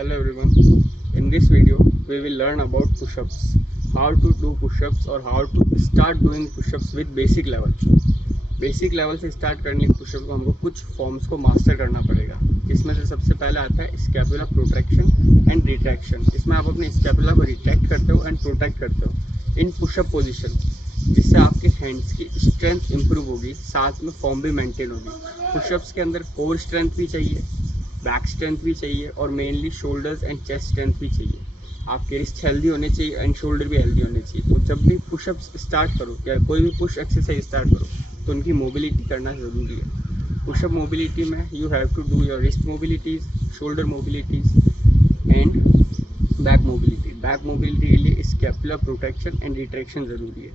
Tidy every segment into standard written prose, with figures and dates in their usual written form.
Hello everyone. In this video, we will learn about push-ups. How to do push-ups or how to start doing push-ups with basic level. Basic level से start करने के pushup को हमको कुछ forms को master करना पड़ेगा, जिसमें से सबसे पहले आता है स्कैपुला प्रोट्रैक्शन एंड रिट्रैक्शन। इसमें आप अपने स्कैपुला को रिट्रैक्ट करते हो एंड प्रोटेक्ट करते हो इन पुशअप पोजीशन, जिससे आपके हैंड्स की स्ट्रेंथ इंप्रूव होगी, साथ में फॉर्म भी मेंटेन होगी। पुशअप्स के अंदर कोर स्ट्रेंथ भी चाहिए, बैक स्ट्रेंथ भी चाहिए और mainly shoulders and chest strength भी चाहिए। आपके रिस्ट हेल्दी होने चाहिए एंड शोल्डर भी हेल्दी होने चाहिए। तो जब भी पुशअप्स स्टार्ट करो या कोई भी पुश एक्सरसाइज स्टार्ट करो तो उनकी मोबिलिटी करना ज़रूरी है। पुशअप मोबिलिटी में you have to do your wrist mobilities, shoulder mobilities and back mobility. Back mobility के लिए स्कैपुला प्रोटेक्शन एंड रिट्रैक्शन ज़रूरी है।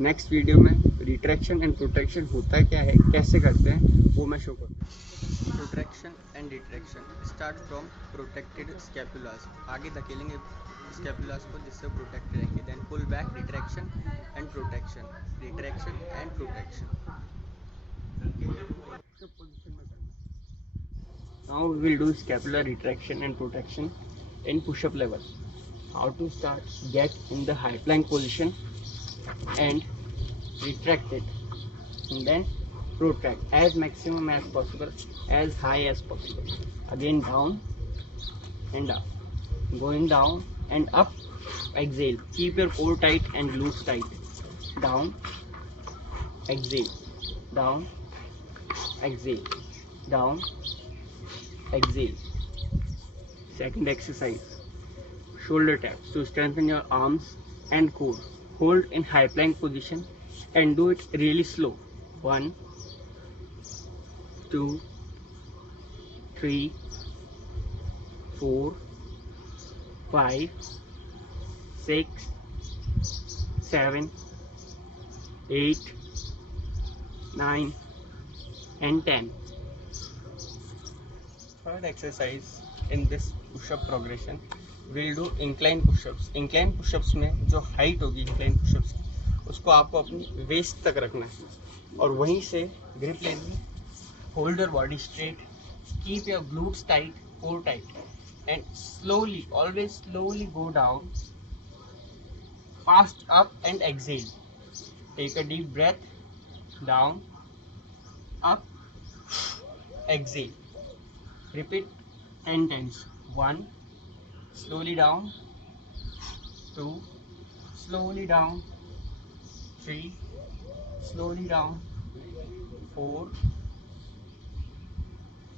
नेक्स्ट वीडियो में रिट्रैक्शन एंड प्रोटेक्शन होता क्या है, कैसे करते हैं, वो मैं शो करूँगा। Protraction and retraction start from protracted scapulas. आगे धकेलेंगे स्कैपुलास को, जिससे प्रोटेक्ट रहेंगे। Then pull back, retraction and protraction, retraction and protraction. Position में करना। Now we will do scapular retraction and protraction in push-up level. How to start? Get in the high plank position and retract it, and then protract as maximum as possible, as high as possible. Again down and up, going down and up. Exhale. Keep your core tight and glutes tight. Down, exhale, down, exhale, down, exhale. Second exercise, shoulder taps to strengthen your arms and core. Hold in high plank position and do it really slow. 1, 2, 3, 4, 5, 6, 7, 8, 9 and 10. Third exercise in this push-up progression, we'll do incline push-ups. incline push-ups में जो height होगी incline push-ups की, उसको आपको अपनी waste तक रखना है और वहीं से ग्रिप लेनी है। Hold your body straight, keep your glutes tight, core tight and slowly, always slowly go down, fast up and exhale. Take a deep breath, down, up, exhale. Repeat 10 times. 1, slowly down, 2, slowly down, 3, slowly down, 4,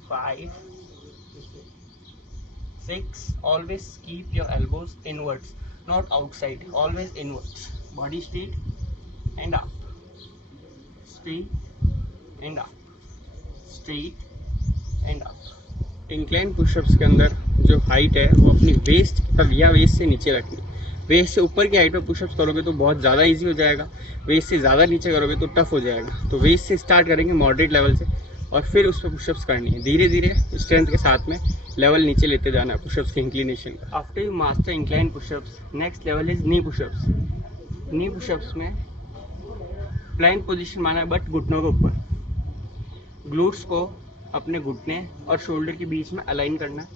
5, 6. Always keep your elbows inwards, not outside, always inwards. Body straight and up, straight and up, straight and up. Incline pushups के अंदर जो height है वो अपनी waste तब या waste से नीचे रखनी। वेस्ट से ऊपर की हाइट पर पुशअप्स करोगे तो बहुत ज़्यादा इजी हो जाएगा, वेस्ट से ज़्यादा नीचे करोगे तो टफ हो जाएगा। तो वेस्ट से स्टार्ट करेंगे मॉडरेट लेवल से और फिर उस पर पुशअप्स करनी है। धीरे धीरे स्ट्रेंथ के साथ में लेवल नीचे लेते जाना है पुशअप्स के इंक्लिनेशन का। After you master incline pushups, next level is knee pushups. Knee pushups में प्लैंक पोजिशन माना है बट घुटनों के ऊपर, ग्लूट्स को अपने घुटने और शोल्डर के बीच में अलाइन करना है।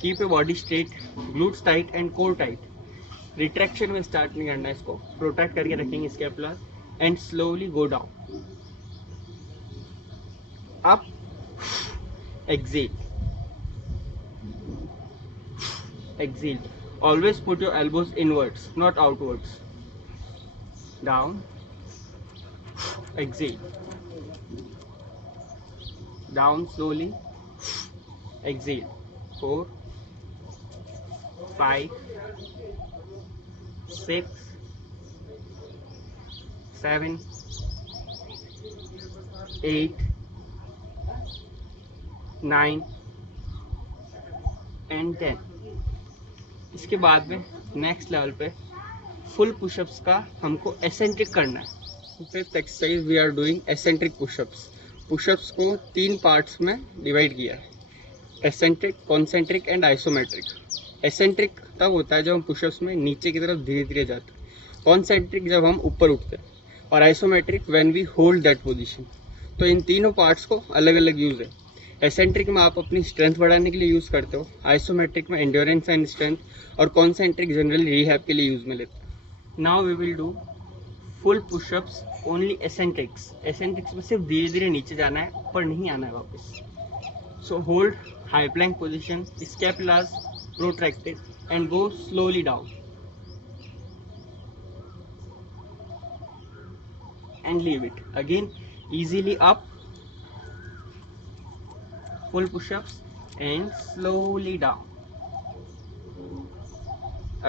Keep your body straight, glutes tight and core tight. Retraction में स्टार्ट नहीं करना है, इसको प्रोटेक्ट करके रखेंगे scapula and slowly go down, up, exhale, exhale. Always put your elbows inwards, not outwards. Down, exhale, down slowly, exhale. 4, 5, 6, 7, 8, 9 and 10। इसके बाद में नेक्स्ट लेवल पे फुल पुशअप्स का हमको एसेंट्रिक करना है। Fifth exercise we are doing eccentric pushups. Pushups को 3 parts में डिवाइड किया है, eccentric, concentric and isometric. Eccentric तब होता है जब हम पुशअप्स में नीचे की तरफ धीरे धीरे जाते हैं, कॉन्सेंट्रिक जब हम ऊपर उठते हैं, और isometric when we hold that position. तो इन तीनों पार्ट्स को अलग अलग यूज़ है। एसेंट्रिक में आप अपनी स्ट्रेंथ बढ़ाने के लिए यूज़ करते हो, आइसोमेट्रिक में एंड्योरेंस एंड स्ट्रेंथ, और कॉन्सेंट्रिक जनरली रिहैब के लिए यूज़ में लेते हैं। Now we will do full pushups only eccentrics. Eccentrics में सिर्फ धीरे धीरे नीचे जाना है, ऊपर नहीं आना है वापस। So hold high plank position, scapulas protracted and go slowly down and leave it again, easily up, full push-ups and slowly down,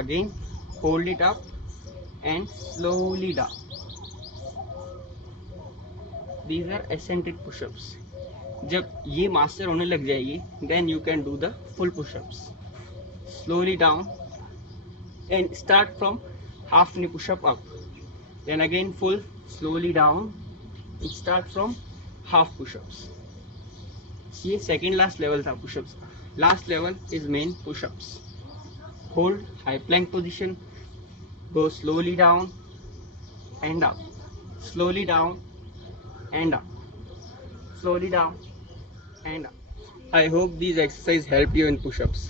again hold it up and slowly down. These are eccentric push-ups. जब ये master होने लग जाएगी then you can do the full push-ups. Slowly down and start from half knee push-up up, then again full, slowly down and start from half push-ups. ये second last level था push-ups का. Last level is main push-ups. Hold high plank position, go slowly down and up, slowly down and up, slowly down and up. I hope these exercises helped you in push-ups.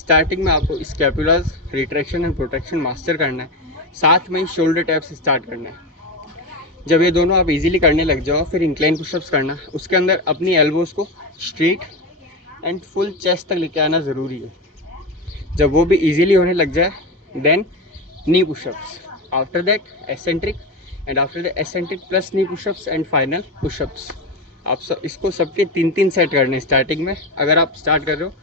Starting में आपको स्कैपुलर्स retraction and protection master करना है, साथ में shoulder taps start करना है। जब ये दोनों आप इजीली करने लग जाओ, फिर इंक्लाइन पुशअप्स करना। उसके अंदर अपनी एल्बोज को स्ट्रेट एंड फुल चेस्ट तक लेके आना ज़रूरी है। जब वो भी इजीली होने लग जाए then knee pushups, after that eccentric and after the eccentric plus knee pushups and final pushups. आप सब इसको सबके 3-3 सेट करने स्टार्टिंग में। अगर आप स्टार्ट कर रहे हो